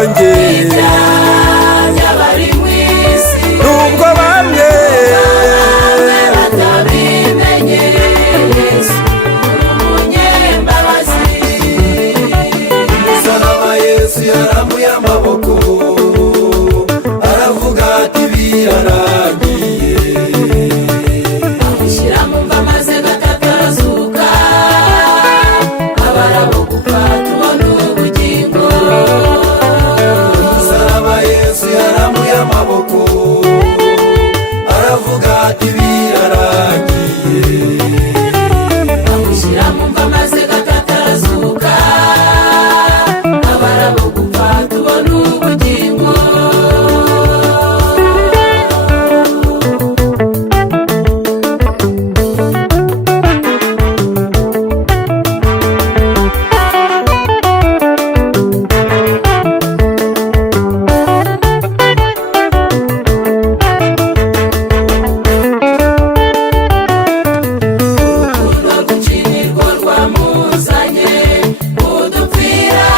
byanjye by'abari mu isi nubwo bamwe batabimenye Yesu umunyembabazi umusaraba Yesu yarambuye amaboko aravuga ati birarangiye amushyira mu mva maze gatatu arazuka abara bo gupfa tubona ubugingo umusaraba Yesu yarambuye amaboko aravuga ati birarangiye amushyira mu mva maze gatatu arazuka abara bo gupfa tubona ubugingo urukundo rw'inshingirwa rwamuzanye udupfira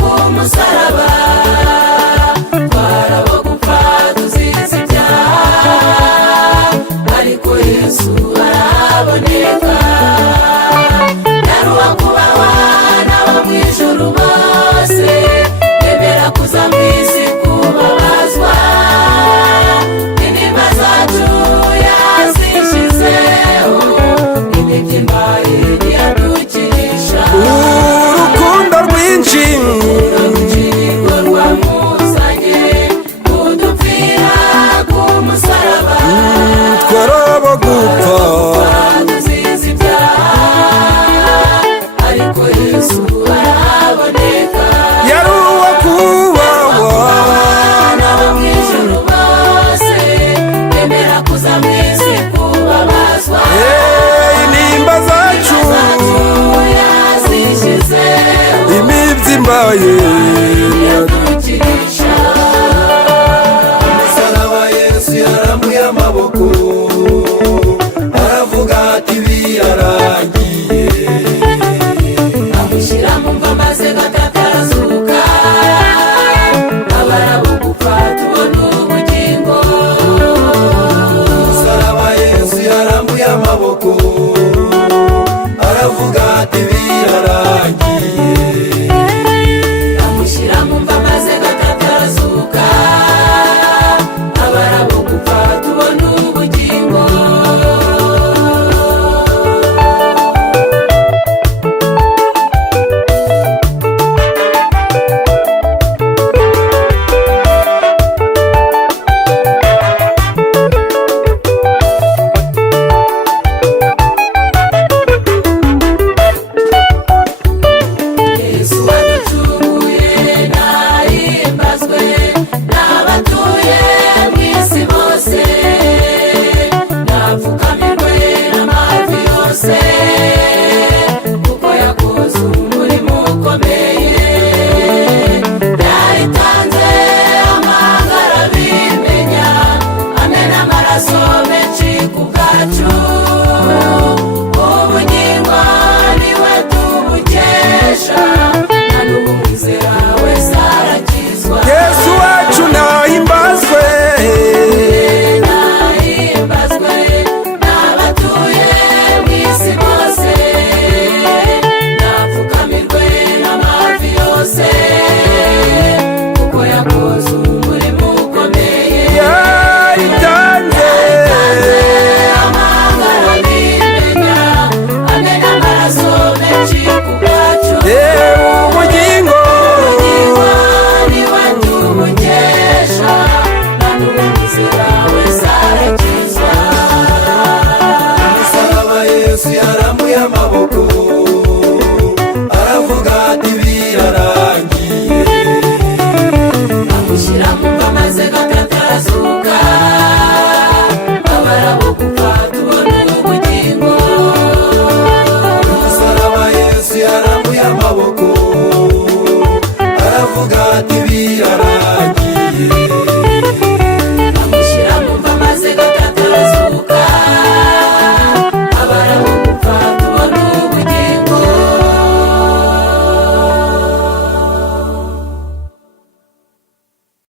ku musaraba twarabo gupfa tuzize ibyaha ariko Yesu araboneka yari uwakubahwa n'abo mu ijuru bose yemera kuza mu isi kubabazwa intimba zacu yazishyizeho imibyimba ye ntiyadukirisha urukundo rwinshi urukiko rwamuzanye udupfira ku musaraba twarabo gupfa tuzize ibyaha ariko Yesu araboneka yari uwo kubahwa n'abo mu ijuru bose bemera kuza mu isi kubabazwa intimba zacu yazishyizeho imibyimba ye ntiyadukirisha umusaraba Yesu yarambuye amaboko aravuga ati birarangiye amushyira mu mva maze gatatu arazuka abara bo gupfa tubona ubugingo umusaraba Yesu yarambuye amaboko aravuga ati birarangiye amushyira mu mva maze gatatu arazuka abara bo gupfa tubona ubugingo Yesu waducunguye nahimbazwe n'abatuye mu isi bose napfukamirwe n'amavi yose kuko yakoze umurimo ukomeye yaritanze amahanga arabimenya amena amaraso menshi ku bwacu ubugingo niwe tubukesha nta n'ubumwizera wese arakizwa yesu wacu nahimbazwe nahimbazwe n'abatuye mu isi bose napfukamirwe n'amavi yose kuko yakoze umurimo ukomeye yaritanze amahanga arabimenya amena amaraso menshi ku bwacu ubugingo niwe tubukesha nta n'ubumwizera wese arakizwa umusaraba Yesu yarambuye amaboko aravuga ati birarangiye amushyira mu mva maze gatatu arazuka abara bo gupfa tubona ubugingo umusaraba Yesu yarambuye amaboko aravuga ati birarangiye